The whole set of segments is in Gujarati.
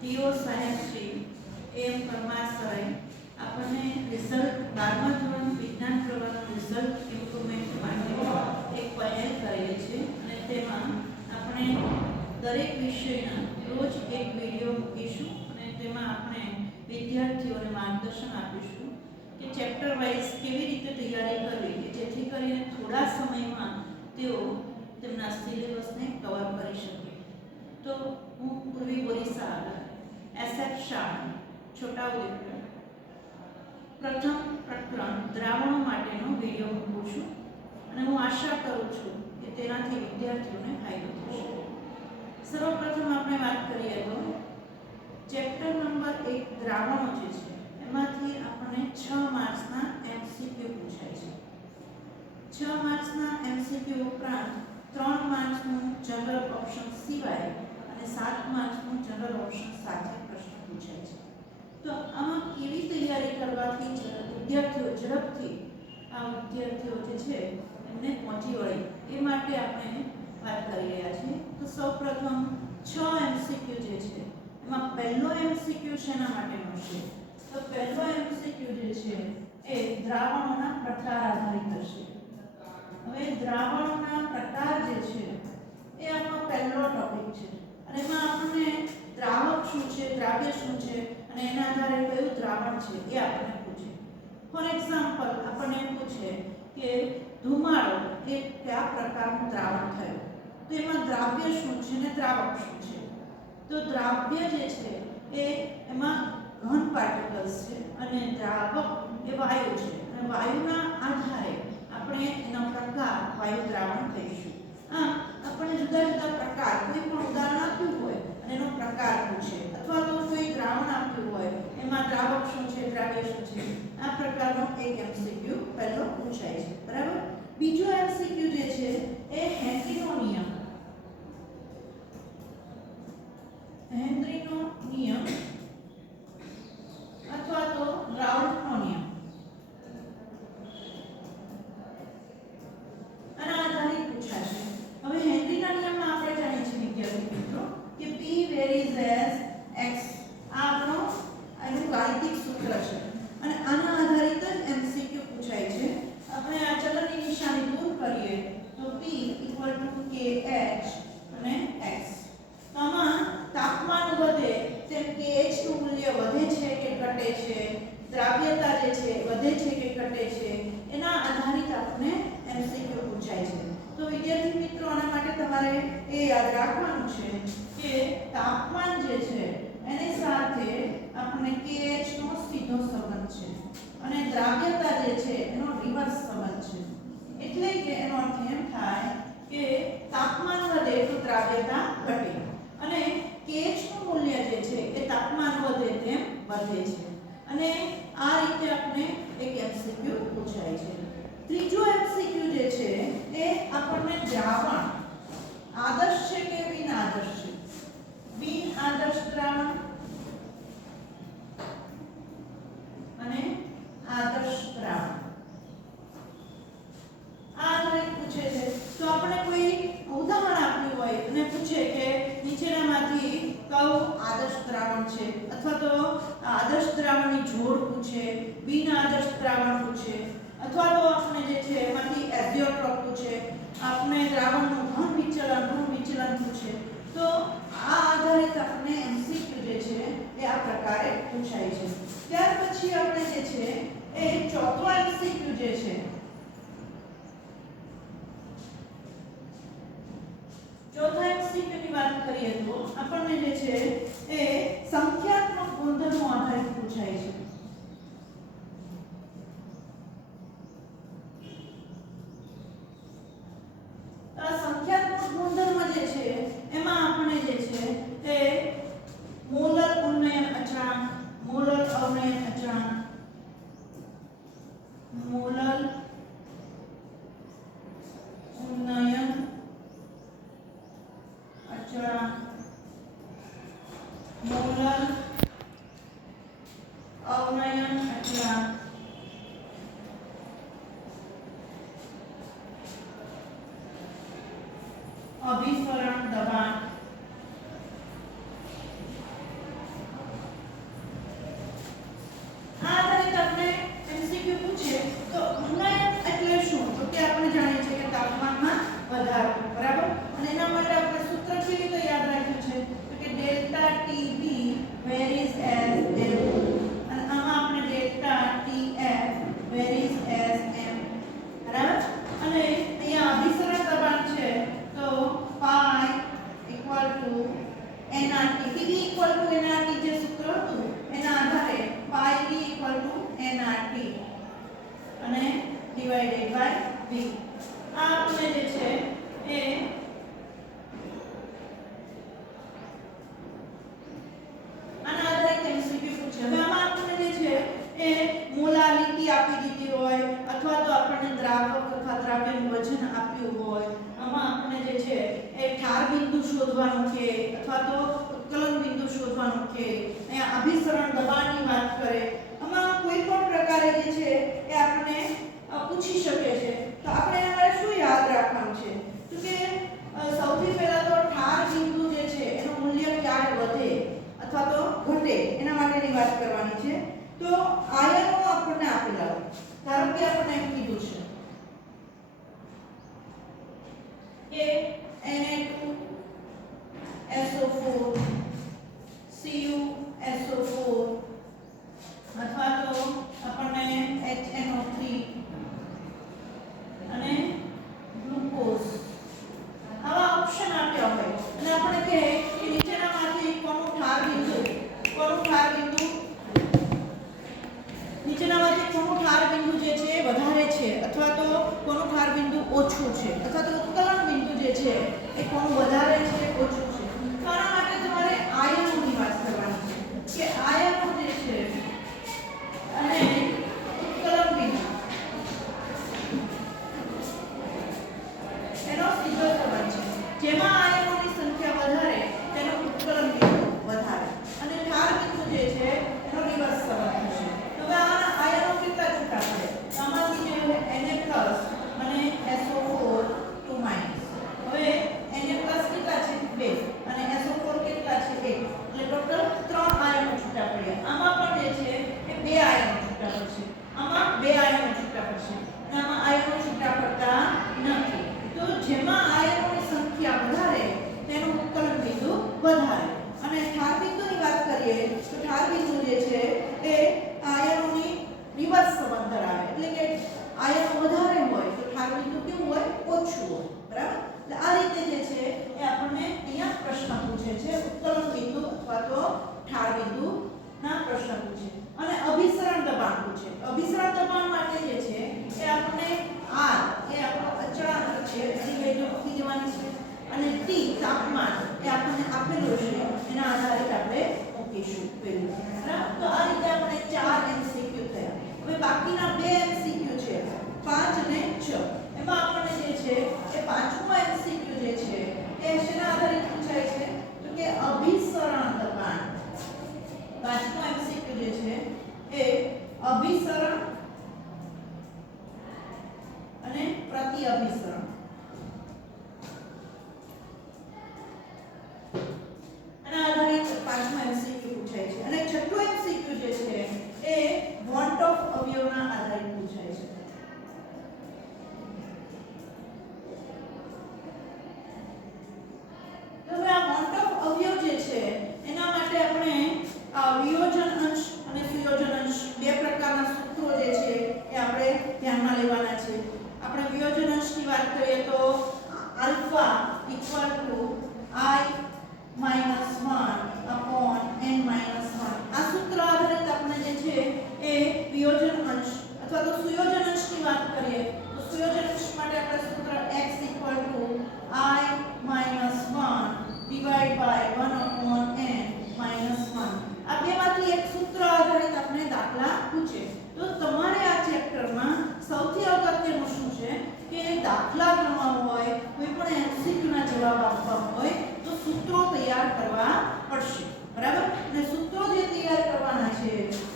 ટીઓ સાહેબ શ્રી એમ પરમાર સરે આપણને રિઝલ્ટ 12મા ધોરણ વિજ્ઞાન પ્રવાહનું રિઝલ્ટ ઇમ્પ્રુવમેન્ટ માટે એક પહેલ કરેલી છે અને તેમાં આપણે દરેક વિષયના રોજ એક વિડીયો મૂકીશું અને તેમાં આપણે વિદ્યાર્થીઓને માર્ગદર્શન આપીશું કે ચેપ્ટર વાઇઝ કેવી રીતે તૈયારી કરવી કે જેથી કરીને થોડા સમયમાં તેઓ તેમના સિલેબસને કવર કરી શકે. તો હું પૂર્વી બોરીસા એસએફ શાળા છોટાઉદેપુર પ્રથમ પ્રકરણ દ્રાવણો માટેનો વિડીયો મૂકું છું અને હું આશા કરું છું કે તેનાથી વિદ્યાર્થીઓને ફાયદો થશે. સર્વપ્રથમ આપણે વાત કરીએ તો ચેપ્ટર નંબર 1 દ્રાવણો જે છે એમાંથી આપણને 6 માર્ક્સના એમસીક્યુ પૂછાય છે. 6 માર્ક્સના એમસીક્યુ ઉપરાંત 3 માર્ક્સનું જનરલ ઓપ્શન સિવાય અને 7 માર્ક્સનું જનરલ ઓપ્શન સાથે પ્રશ્ન પૂછાય છે. તો આમાં કેવી તૈયારી કરવાથી વિદ્યાર્થીઓ ઝડપથી જે છે એમને પહોંચી વળે એ માટે આપણે વાત કરી રહ્યા છીએ. તો સૌપ્રથમ 6 એમસીક્યુ જે છે એમાં પહેલો એમસીક્યુ શેના માટેનો છે? તો પહેલો એમસીક્યુ જે છે એ દ્રાવણોના પ્રકાર આધારિત હશે. હવે દ્રાવણોના પ્રકાર જે છે એ આપણો પહેલો ટોપિક છે અને એમાં આપણને દ્રાવક શું છે, દ્રાવ્ય શું છે અને એના આધારે કયું દ્રાવણ છે એ આપણને પૂછે. ફોર એક્ઝામ્પલ આપણને પૂછે કે ધુમાડો એ કયા પ્રકારનું દ્રાવણ થયું, તો એમાં દ્રાવ્ય શું છે ને દ્રાવક શું છે? તો દ્રાવ્ય જે છે એ એમાં ઘન પાર્ટિકલ્સ છે અને દ્રાવક એ વાયુ છે અને વાયુના આધારે આપણે એનો પ્રકાર વાયુ દ્રાવણ કહીશું. આમ આપણે જુદા જુદા પ્રકાર કોઈ પણ ઉદાહરણ આપ્યું હોય અને એનો પ્રકાર પૂછે અથવા તો કોઈ દ્રાવણ આપ્યું હોય એમાં દ્રાવક શું છે, દ્રાવ્ય શું છે, આ પ્રકારનો એક એમસીક્યુ પહેલો પૂછાય છે. બરાબર. બીજો એમસીક્યુ જે છે એ હેનરીનો નિયમ અથવા તો રાઉલ્ટનો નિયમ આના આધારિત પૂછાશે. હવે હેનરીના નિયમમાં આપણે જાણીએ છીએ વિદ્યાર્થી મિત્રો કે P varies as x આ આપણો એનું ગાણિતિક સૂત્ર છે અને આના આધારિત જ એમસીક્યુ પૂછાય છે. આપણે આ ચલની નિશાની દૂર કરીએ તો P kh અને x. તો આમાં તાપમાન વધે તેમ kh નું મૂલ્ય વધે છે કે ઘટે છે, દ્રાવ્યતા જે છે વધે છે કે ઘટે છે, એના આધારિત આપણે એમસીક્યુ પૂછાય છે. તો વિદ્યાર્થી મિત્રો આના માટે તમારે એ યાદ રાખવાનું છે કે તાપમાન જે છે એની સાથે આપણે kh નો સીધો સંબંધ છે અને દ્રાવ્યતા જે છે એનો રિવર્સ સંબંધ છે. એટલે કે એનો અર્થ એમ થાય કે તાપમાન વધે તો દ્રાવ્યતા ઘટે અને kh નું મૂલ્ય જે છે એ તાપમાન વધે તેમ વધે છે અને આ રીતે આપણે એક એમસીક્યુ પૂછાય છે. ત્રીજો એમસીક્યુ જે છે એ આપણને દ્રાવણ આદર્શ છે કે બિન આદર્શ છે, બિન આદર્શ દ્રાવણ અને આદર્શ દ્રાવણ આ આધારિત પૂછે છે. તો આપણે કોઈ ઉદાહરણ આપ્યું હોય અને પૂછે કે નીચેનામાંથી કયું આદર્શ દ્રાવણ છે અથવા તો આદર્શ દ્રાવણની જોડ પૂછે, બિન આદર્શ દ્રાવણ પૂછે અથવા તો આપણે જે છે એમાંથી એઝિયોટ્રોપ પૂછે, આપણે દ્રાવણનું ઘન વિચલન, ઋણ વિચલન પૂછે. તો આ આધારિત આપણે એમસીક્યુ જે છે એ આ પ્રકારે પૂછાય છે. ત્યાર પછી આપણે જે છે એ ચોથો એમસીક્યુ જે છે ચોથા એમસીક્યુ ની વાત કરીએ તો આપણને જે છે એ સંખ્યાત્મક ગુણધર્મો આધારિત પૂછાય છે. સંખ્યાત્મક ગુણધર્મ જે છે એમાં આપણે જે છે એ મોલર ઉન્નયન અચળાંક, મોલર અવનયન અચળાંક, મોલર ઉન્નયન અચળાંક, મોલર અવનયન અચળાંક, અભિસરણ દબાણ, PV = nRT જે સૂત્ર હતું એના આધારે pi v = nRT અને ડિવાઇડેડ બાય v. આ આપણે જે છે એ આના આધારે MCQ પૂછે. હવે આમાં આપણને જે છે એ મોલારિટી આપી દીધી હોય અથવા તો આપણને દ્રાવક અથવા દ્રાવ્યનું વજન આપ્યું હોય, આમાં આપણને જે છે એ ઠાર બિંદુ શોધવાનું છે અથવા તો ઉત્કલન બિંદુ શોધવાનું છે, અહીંયા અભિસરણ દબાણની વાત કરે, આમાં કોઈ પણ પ્રકારે જે છે એ આપણને પૂછી શકે છે. તો આપણે એમાં શું યાદ રાખવાનું છે તો કે સૌથી પહેલા તો ઠાર બિંદુ જે છે એનું મૂલ્ય ક્યારે વધે અથવા તો ઘટે એના માટેની વાત કરવાની છે. તો આયનો આપણને આપેલા હોય, ધારો કે આપણને એમ કીધું છે કે Na2SO4 CuSO4 અથવા તો આપણને HNO3 અને ગ્લુકોઝ આવા ઓપ્શન આપ્યા હોય અને આપણે કહે કે નીચેનામાંથી કોનું ઠાર બિંદુ નીચેનામાંથી કોનું ઠાર બિંદુ જે છે વધારે છે અથવા તો કોનું ઠાર બિંદુ ઓછું છે અથવા તો ઉત્કલન બિંદુ જે છે એ કોનું વધારે છે ઓછું છે. તો આના માટે તમારે આયનોની વાત કરવાની છે કે આયનો જે છે અને ઉત્કલન બિંદુ એનો સીધો સંબંધ છે. જેમાં આયનોની સંખ્યા વધારે તેનો ઉત્કલન બિંદુ વધારે અને ઠાર બિંદુ જે છે એનો રિવર્સ સંબંધ છે. તો હવે આના આયનો કેટલા છૂટા પડે? આમાંથી જે Na+ અને SO4 2-. હવે Na+ કેટલા છે 2 અને SO4 કેટલા છે 1, એટલે ટોટલ 3 આયનો છૂટા પડ્યા. આમાં પણ જે છે એ 2 આયનો છૂટા પડશે, આમાં 2 આયનો છૂટા પડશે અને આમાં આયનો છૂટા પડતા નથી. તો જેમાં આયનોની સંખ્યા વધારે તેનું ઉત્કલન બિંદુ વધારે. અને ઠાર બિંદુની વાત કરીએ તો ઠાર બિંદુ જે છે એ આયનોની રિવર્સ સંબંધ ધરાવે, એટલે કે આયનો વધારે હોય તો ઠાર બિંદુ કેવું હોય? ઓછું હોય. બરાબર? એટલે આ રીતે જે છે એ આપણને અહીંયા પ્રશ્ન પૂછે છે, ઉત્કલન બિંદુ અથવા તો ઠાર બિંદુ ના પ્રશ્ન પૂછે. અને અભિસરણ દબાણ પૂછે. અભિસરણ દબાણ માટે જે છે એ આપણને R એ આપણો અચળાંક છે એની વેલ્યુ મૂકી દેવાની છે અને T તાપમાન એ આપણને આપેલું છે એના આધારે આપણે મૂકીશું પેલું. બરાબર? તો આ રીતે આપણે 4 MCQ થયા. હવે બાકીના 2 MCQ છે 5 અને 6. એમાં આપણને જે છે એ પાંચમો MCQ જે છે એ શેના આધારિત પૂછાય છે તો કે અભિસરણ દબાણ. પાંચમો MCQ જે છે એ અભિસરણ અને પ્રતિઅભિસરણ આના આધારિત પાંચમો MCQ પૂછાય છે. અને છઠ્ઠો MCQ જે છે એ વોન્ટ ઓફ અવયવના આધારિત પૂછાય છે. તો હવે આ વોન્ટ ઓફ અવયવ જે છે એના માટે આપણે વિયોજન અંશ અને સુયોજન અંશ બે પ્રકારના સૂત્રો જે છે એ આપણે ધ્યાનમાં લેવાના છે. આપણે વિયોજન અંશની વાત કરીએ તો આલ્ફા i - 1/n - 1. આ સૂત્ર આધારિત આપણે જે છે એ વિયોજન અંશ અથવા તો સુયોજન અંશની વાત કરીએ તો સુયોજન અંશ માટે આપણે સૂત્ર x = i - 1/1/n - 1. આ બેમાંથી એક સૂત્ર આધારિત આપણે દાખલા પૂછે. તો તમારે આ ચેપ્ટરમાં સૌથી અગત્યનું શું છે કે દાખલા ગણવા હોય, કોઈ પણ MCQ ના જવાબ આપવા હોય તો સૂત્રો તૈયાર કરવા પડશે. બરાબર? અને સૂત્રો જે તૈયાર કરવાના છે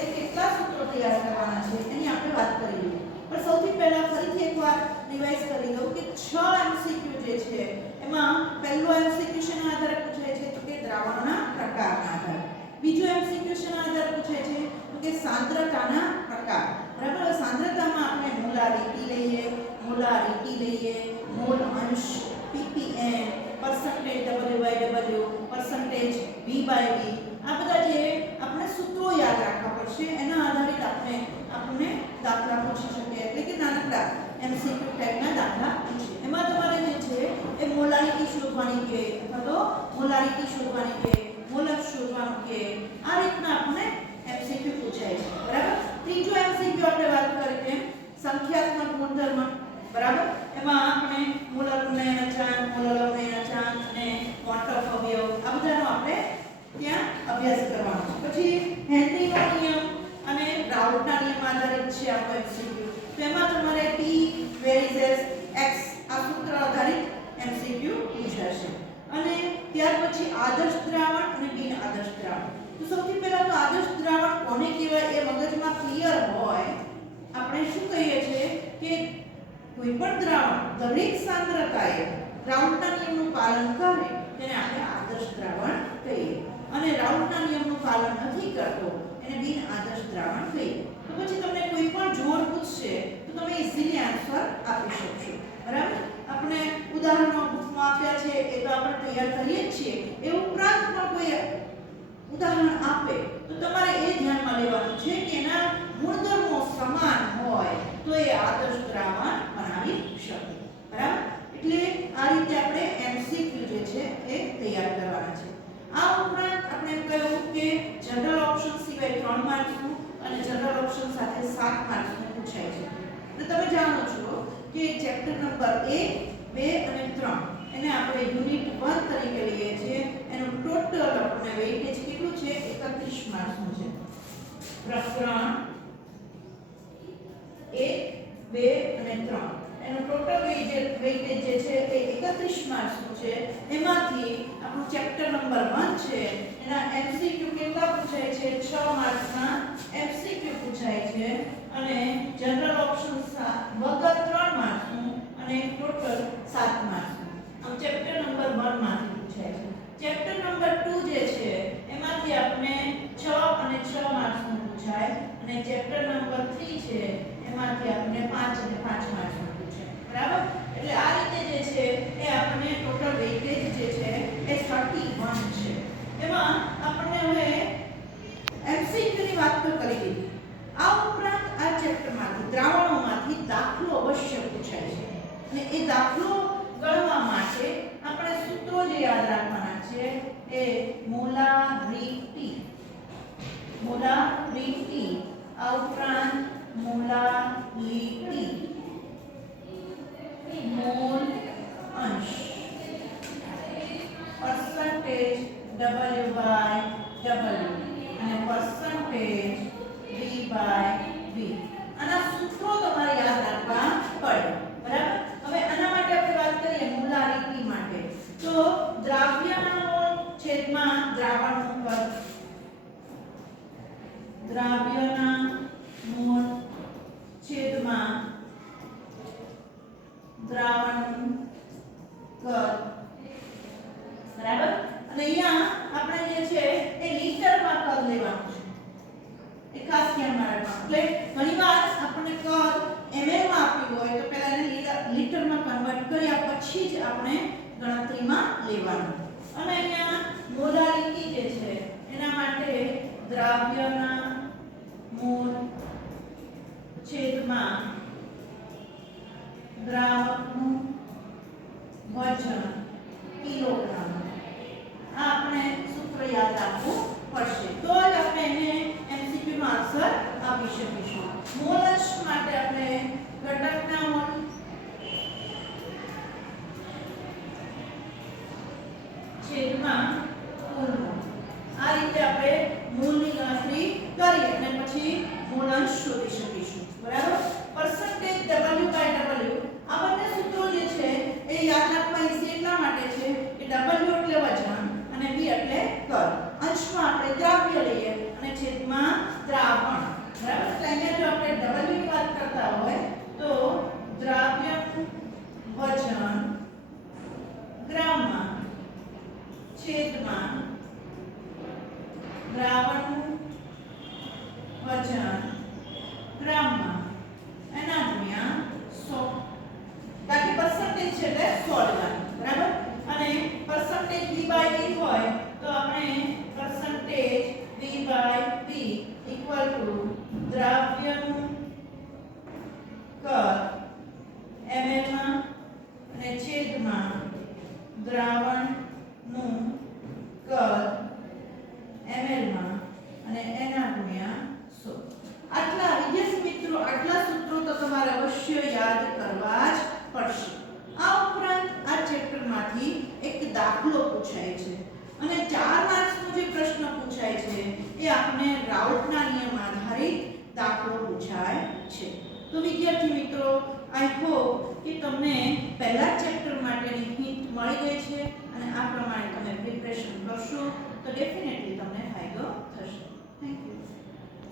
એ કેટલા સૂત્રો તૈયાર કરવાના છે એની આપણે વાત કરી લઈએ. પણ સૌથી પહેલા ફરીથી એકવાર રિવાઇઝ કરી દઉં કે 6 MCQ જે છે એમાં પહેલો MCQ શેના આધારે પૂછાય છે તો કે દ્રાવણના પ્રકારના આધારે. બીજો MCQ શેના આધારે પૂછાય છે તો કે સાંદ્રતાના પ્રકાર. બરાબર? સાંદ્રતામાં આપણે મોલારિટી લઈએ, મોલ અંશ, ppm, %W/W, %V/V, આ બધા જે આપણે સૂત્રો યાદ રાખવા પડશે એના આધારિત આપણે દાખલા પૂછી શકીએ, એટલે કે નાનકડા MCQ ટાઈપના દાખલા પૂછીએ. એમાં તમારે જે છે એ મોલારિટી શોધવાની કે અથવા તો મોલારિટી શોધવાની કે મોલક અભ્યાસ કરવાનો છે। પછી હેનરીનો નિયમ અને રાઉટના નિયમ આધારિત છે આપણો એમસીક્યુ। તો એમાં તમારે T વેરિઝ x આ સૂત્ર આધારિત એમસીક્યુ પૂછાશે। અને ત્યાર પછી આદર્શ દ્રાવણ અને બિન આદર્શ દ્રાવણ। તો સૌથી પહેલા તો આદર્શ દ્રાવણ કોને કહેવાય એ મગજમાં ક્લિયર હોય આપણે શું કહીએ છીએ કે કોઈ પણ દ્રાવણ દરેક સાંદ્રતાએ રાઉટના નિયમનું પાલન કરે તેને આપણે આદર્શ દ્રાવણ કહીએ અને રાઉટના નિયમનું પાલન નથી કરતો એને બિન આદર્શ દ્રાવણ કહીએ। તો પછી તમને કોઈ પણ જોડ પૂછશે તો તમે ઈઝીલી આન્સર આપી શકશો બરાબર। આપણે ઉદાહરણો બુકમાં આપ્યા છે એ તો આપણે તૈયાર કરીએ જ છીએ એ ઉપરાંત પણ કોઈ ઉદાહરણ આપે તો તમારે એ ધ્યાનમાં લેવાનું છે કે એના ગુણધર્મો સમાન હોય તો એ આદર્શ દ્રાવણ બનાવી શકે બરાબર। એટલે આ રીતે આપણે એમસીક્યુ જે છે એ તૈયાર કરવાના છે। આ ઉપરાંત આપણે કહ્યું કે જનરલ ઓપ્શન સિવાય 3 માર્ક્સનું અને જનરલ ઓપ્શન સાથે 7 માર્ક્સનું પૂછાય છે। તો તમે જાણો છો કે ચેપ્ટર નંબર 1 2 અને 3 એને આપણે યુનિટ 1 તરીકે લઈએ છીએ। એનું ટોટલ આપણે વેઇટેજ કેટલું છે 31 માર્ક્સનું છે। પ્રકરણ 1 2 અને 3 એનું ટોટલ વેઇટેજ જે છે એ 31 માર્ક્સનું છે। એમાંથી આપણું ચેપ્ટર નંબર 1 છે એના એમસીક્યુ કેટલા પૂછાય છે 6 માર્ક્સના એમસીક્યુ પૂછાય છે અને જનરલ ઓપ્શન વગર 3 માર્ક્સનું અને ટોટલ 7 માર્ક્સનું આમ ચેપ્ટર નંબર 1 માંથી પૂછાય છે। ચેપ્ટર નંબર 2 જે છે એમાંથી આપણે 6 અને 6 માર્ક્સનું પૂછાય અને ચેપ્ટર નંબર 3 છે એમાંથી આપણે 5 અને 5 માર્ક્સનું પૂછાય બરાબર। એટલે આ રીતે જે છે એ આપણને ટોટલ વેઇટેજ જે છે એ 31 છે। એમાં આપણે હવે એમસીક્યુ ની વાત તો કરી દીધી। આ ઉપરાંત આ ચેપ્ટરમાંથી દ્રાવણોમાંથી દાખલો અવશ્ય પૂછાય છે અને એ દાખલો ગણવા માટે આપણે સૂત્રો જે યાદ રાખવાના છે એ મોલારિટી આ ઉપરાંત મોલાલિટી મોલ અંશ પરસેન્ટેજ W/W અને પરસેન્ટેજ V/V આના સૂત્રો તમારે યાદ રાખવા પડે બરાબર। હવે આના માટે આપણે વાત કરીએ મોલારિટી માટે તો દ્રાવ્યના મોલ છેદમાં દ્રાવણનું કદ દ્રાવ્યના મોલ છેદમાં દ્રાવણનું કદ બરાબર। અને અહીંયા આપણે જે છે એ લીટરમાં કદ લેવાનું છે એ ખાસ ધ્યાનમાં રાખવાનું। એટલે ઘણીવાર આપણને કદ ml માં આપ્યું હોય તો પહેલા એને લીટરમાં કન્વર્ટ કર્યા પછી જ આપણે ગણતરીમાં લેવાનું। અને અહીંયા મોલારિટી જે છે એના માટે દ્રાવ્યના મોલ છેદમાં દ્રાવકનું વજન કિલોગ્રામ આ આપણે સૂત્ર યાદ રાખવું પડશે તો જ આપણે એને એમસીક્યુ નો આન્સર આપી શકીશું। મોલ અંશ માટે આપણે ઘટકના મોલ છેદમાં કુલ મોલ આ રીતે આપણે મોલની ગણતરી કરી અને પછી મોલ અંશ શોધી શકીશું બરાબર। પરસેન્ટેજ W/W આ બંને સૂત્રો જે છે એ યાદ રાખવા ઈઝી એટલા માટે છે કે W એટલે વજન અને V એટલે કદ। અંશમાં આપણે દ્રાવ્ય લઈએ અને છેદમાં દ્રાવણ બરાબર। તો અહીંયા જો આપણે W ની વાત કરતા હોય તો દ્રાવ્યનું વજન ગ્રામમાં છેદમાં દ્રાવણનું વજન ગ્રામમાં એના ગુણ્યા 100 તાકે પરસેન્ટેજ છે એટલે 100 લેવાનું બરાબર। અને પરસેન્ટેજ V/V હોય તો આપણે પરસેન્ટેજ V/V ઇક્વલ ટુ દ્રાવ્યનું કદ ml માં અને છેદમાં દ્રાવણનું કદ ml માં અને એના ગુણ્યા 100 આટલા વિદ્યાર્થી મિત્રો આટલા સૂત્રો તો તમારે અવશ્ય યાદ કરવા જ પડશે। આ ઉપરાંત આ ચેપ્ટરમાંથી એક દાખલો પૂછાય છે અને 4 માર્ક્સનો જે પ્રશ્ન પૂછાય કે આપણે રાઉટના નિયમ આધારિત દાખલો પૂછાય છે. તો વિદ્યાર્થી મિત્રો, આઈ હોપ કે તમને પહેલા ચેપ્ટર માટેની હિન્ટ મળી ગઈ છે અને આ પ્રમાણે તમે પ્રિપરેશન કરશો તો ડેફિનેટલી તમને